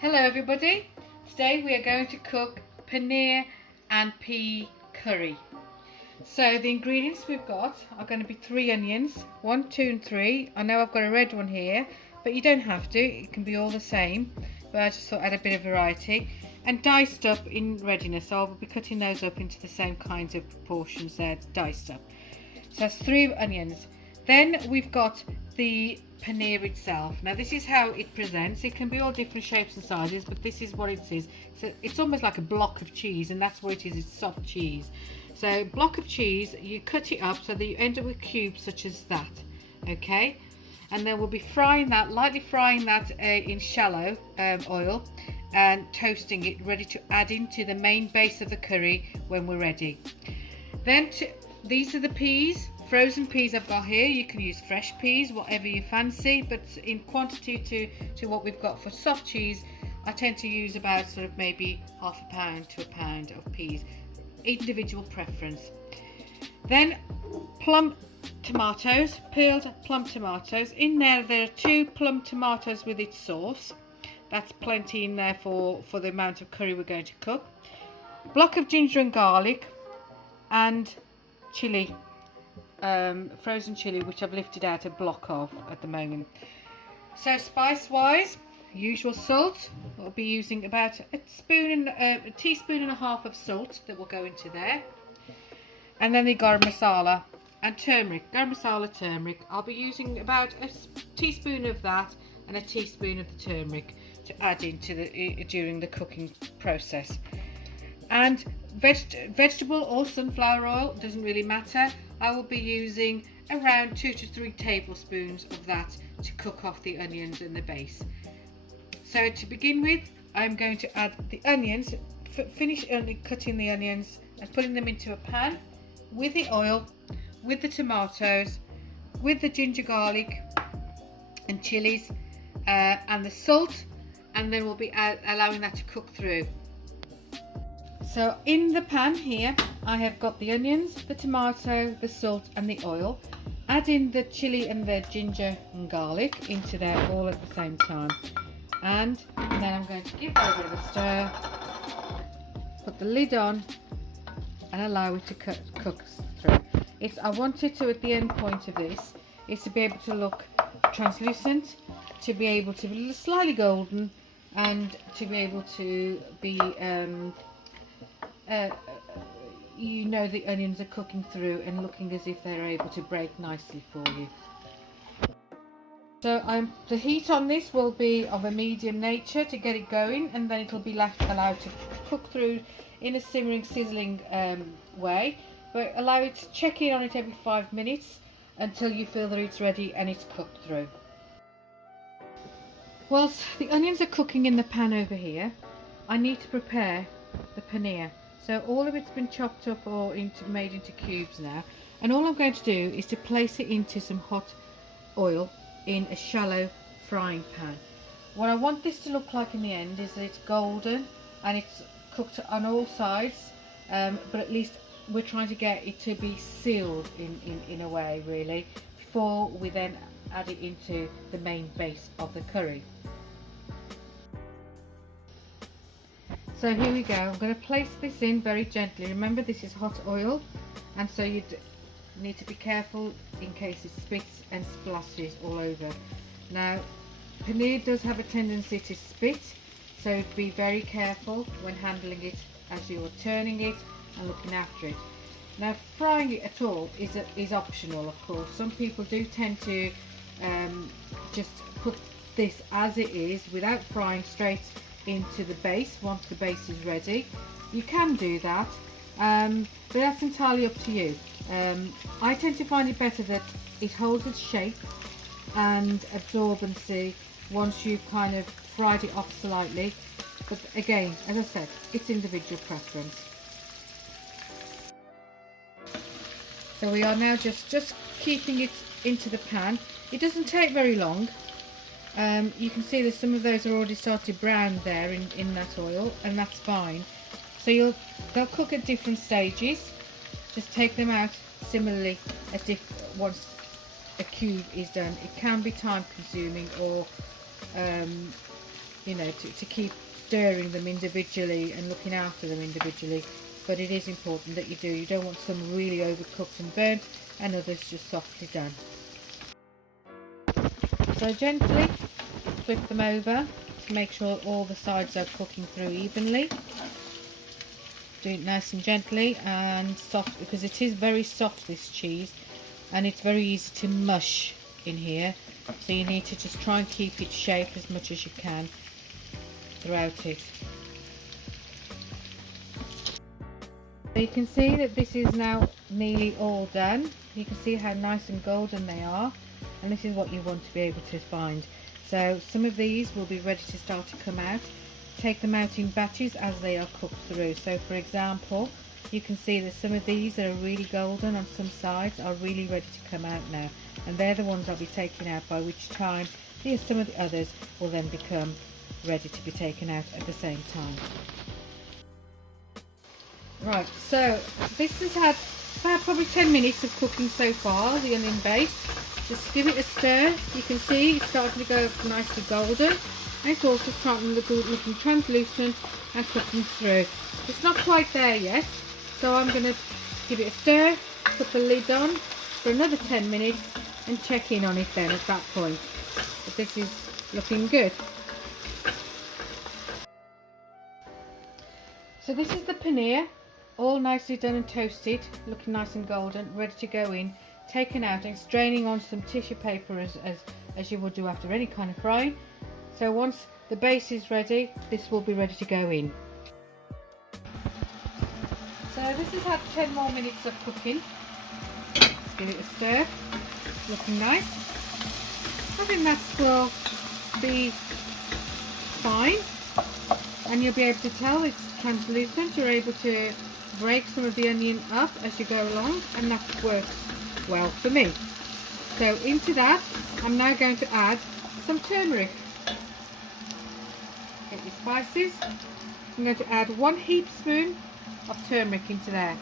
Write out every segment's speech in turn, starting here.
Hello everybody, today we are going to cook paneer and pea curry. So the ingredients we've got are going to be 3 onions, 1, 2 and 3. I know I've got a red one here, but you don't have to, it can be all the same, but I just thought I'd add a bit of variety. And diced up in readiness, so I'll be cutting those up into the same kinds of proportions there, diced up. So that's 3 onions. Then we've got the paneer itself. Now this is how it presents. It can be all different shapes and sizes, but this is what it is. So it's almost like a block of cheese, and that's what it is. It's soft cheese. So block of cheese, you cut it up so that you end up with cubes such as that. Okay, and then we'll be frying that, lightly frying that in shallow oil, and toasting it, ready to add into the main base of the curry when we're ready. Then these are the peas. Frozen peas I've got here. You can use fresh peas, whatever you fancy, but in quantity to what we've got for soft cheese, I tend to use about sort of maybe half a pound to a pound of peas, individual preference. Then plum tomatoes, peeled plum tomatoes. In there are 2 plum tomatoes with its sauce. That's plenty in there for the amount of curry we're going to cook. Block of ginger and garlic, and chilli. Frozen chili, which I've lifted out a block of at the moment. So spice wise, usual salt. We'll be using about a teaspoon and a half of salt that will go into there, and then the garam masala and turmeric. Garam masala, turmeric. I'll be using about a teaspoon of that and a teaspoon of the turmeric to add into during the cooking process. And vegetable or sunflower oil, doesn't really matter. I will be using around 2 to 3 tablespoons of that to cook off the onions and the base. So to begin with, I'm going to add the onions, finish cutting the onions and putting them into a pan with the oil, with the tomatoes, with the ginger, garlic and chilies, and the salt, and then we'll be allowing that to cook through. So in the pan here, I have got the onions, the tomato, the salt and the oil. Add in the chili and the ginger and garlic into there all at the same time. And then I'm going to give that a bit of a stir, put the lid on and allow it to cook through. I want it to, at the end point of this, is to be able to look translucent, to be able to be slightly golden, and to be able to be you know the onions are cooking through and looking as if they're able to break nicely for you. So the heat on this will be of a medium nature to get it going, and then it'll be allowed to cook through in a simmering, sizzling way, but allow it to check in on it every 5 minutes until you feel that it's ready and it's cooked through. Whilst the onions are cooking in the pan over here, I need to prepare the paneer. So all of it's been chopped up or made into cubes now, and all I'm going to do is to place it into some hot oil in a shallow frying pan. What I want this to look like in the end is that it's golden and it's cooked on all sides, but at least we're trying to get it to be sealed in a way, really, before we then add it into the main base of the curry. So here we go. I'm going to place this in very gently. Remember, this is hot oil, and so you need to be careful in case it spits and splashes all over. Now, paneer does have a tendency to spit, so be very careful when handling it as you are turning it and looking after it. Now, frying it at all is optional, of course. Some people do tend to just put this as it is without frying straight into the base once the base is ready. You can do that, but that's entirely up to you. I tend to find it better that it holds its shape and absorbency once you've kind of fried it off slightly, but again, as I said, it's individual preference. So we are now just keeping it into the pan. It doesn't take very long. You can see that some of those are already started to brown there in that oil, and that's fine. So they'll cook at different stages. Just take them out similarly once a cube is done. It can be time consuming or you know, to keep stirring them individually and looking after them individually. But it is important that you do. You don't want some really overcooked and burnt and others just softly done. So gently flip them over to make sure all the sides are cooking through evenly. Do it nice and gently and soft, because it is very soft, this cheese, and it's very easy to mush in here, so you need to just try and keep its shape as much as you can throughout it. So you can see that this is now nearly all done. You can see how nice and golden they are, and this is what you want to be able to find. So some of these will be ready to start to come out. Take them out in batches as they are cooked through. So for example, you can see that some of these that are really golden on some sides are really ready to come out now, and they're the ones I'll be taking out, by which time some of the others will then become ready to be taken out at the same time. Right, so this has had about probably 10 minutes of cooking so far, the onion base. Just give it a stir. You can see it's starting to go nicely golden, and it's also starting looking translucent and cooking through. It's not quite there yet, so I'm going to give it a stir, put the lid on for another 10 minutes and check in on it then at that point. But this is looking good. So this is the paneer, all nicely done and toasted, looking nice and golden, ready to go in, taken out and straining on some tissue paper as you would do after any kind of frying. So once the base is ready, this will be ready to go in. So this has had 10 more minutes of cooking. Let's give it a stir. It's looking nice. I think that will be fine, and you'll be able to tell it's translucent. You're able to break some of the onion up as you go along, and that works well for me. So into that I'm now going to add some turmeric. Get your spices. I'm going to add 1 heaped spoon of turmeric into there.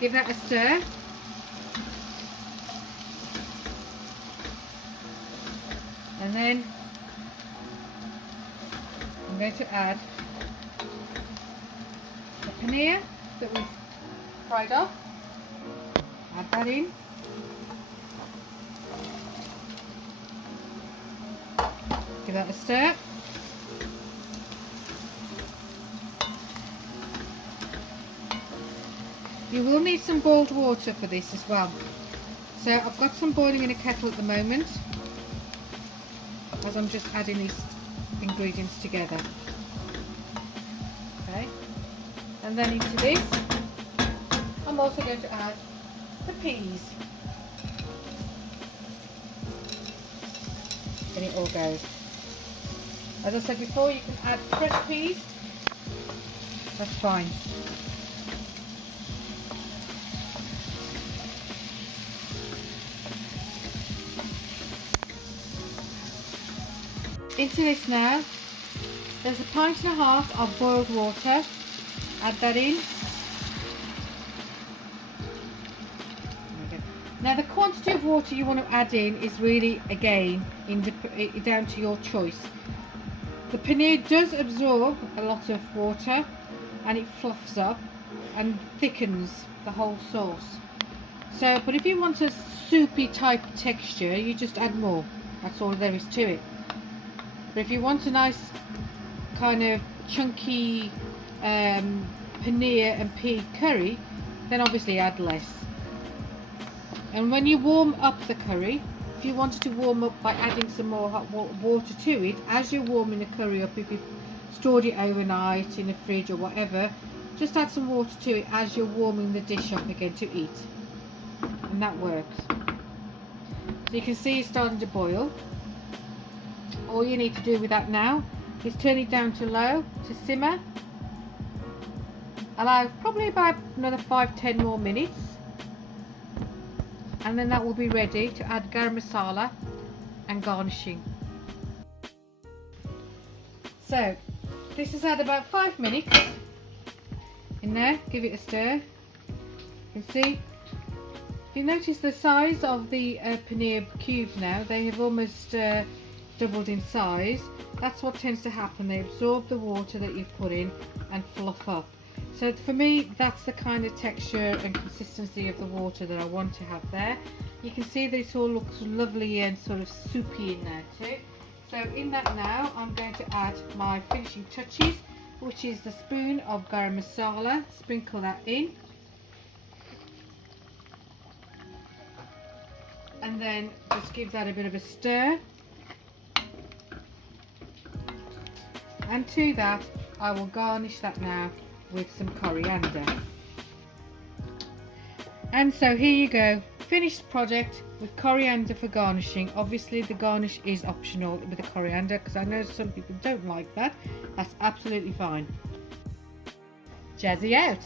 Give that a stir. And then I'm going to add the paneer that we've fried off. Add that in. Give that a stir. You will need some boiled water for this as well. So I've got some boiling in a kettle at the moment, as I'm just adding these ingredients together. Okay, and then into this I'm also going to add the peas. And it all goes. As I said before, you can add fresh peas, that's fine. Into this now, there's 1.5 pints of boiled water. Add that in. Now the quantity of water you want to add in is really, again, down to your choice. The paneer does absorb a lot of water, and it fluffs up and thickens the whole sauce. So, but if you want a soupy type texture, you just add more. That's all there is to it. But if you want a nice kind of chunky paneer and pea curry, then obviously add less. And when you warm up the curry, if you wanted to warm up by adding some more hot water to it, as you're warming the curry up, if you've stored it overnight in the fridge or whatever, just add some water to it as you're warming the dish up again to eat, and that works. So you can see it's starting to boil. All you need to do with that now is turn it down to low to simmer. Allow probably about another 5-10 more minutes, and then that will be ready to add garam masala and garnishing. So this has had about 5 minutes in there. Give it a stir. You can see, if you notice the size of the paneer cubes now, they have almost doubled in size, that's what tends to happen. They absorb the water that you've put in and fluff up. So for me, that's the kind of texture and consistency of the water that I want to have there. You can see that it all looks lovely and sort of soupy in there too. So in that now, I'm going to add my finishing touches, which is the spoon of garam masala. Sprinkle that in. And then just give that a bit of a stir. And to that, I will garnish that now with some coriander. And so here you go, finished project with coriander for garnishing. Obviously the garnish is optional with the coriander, because I know some people don't like that. That's absolutely fine. Jazzy out.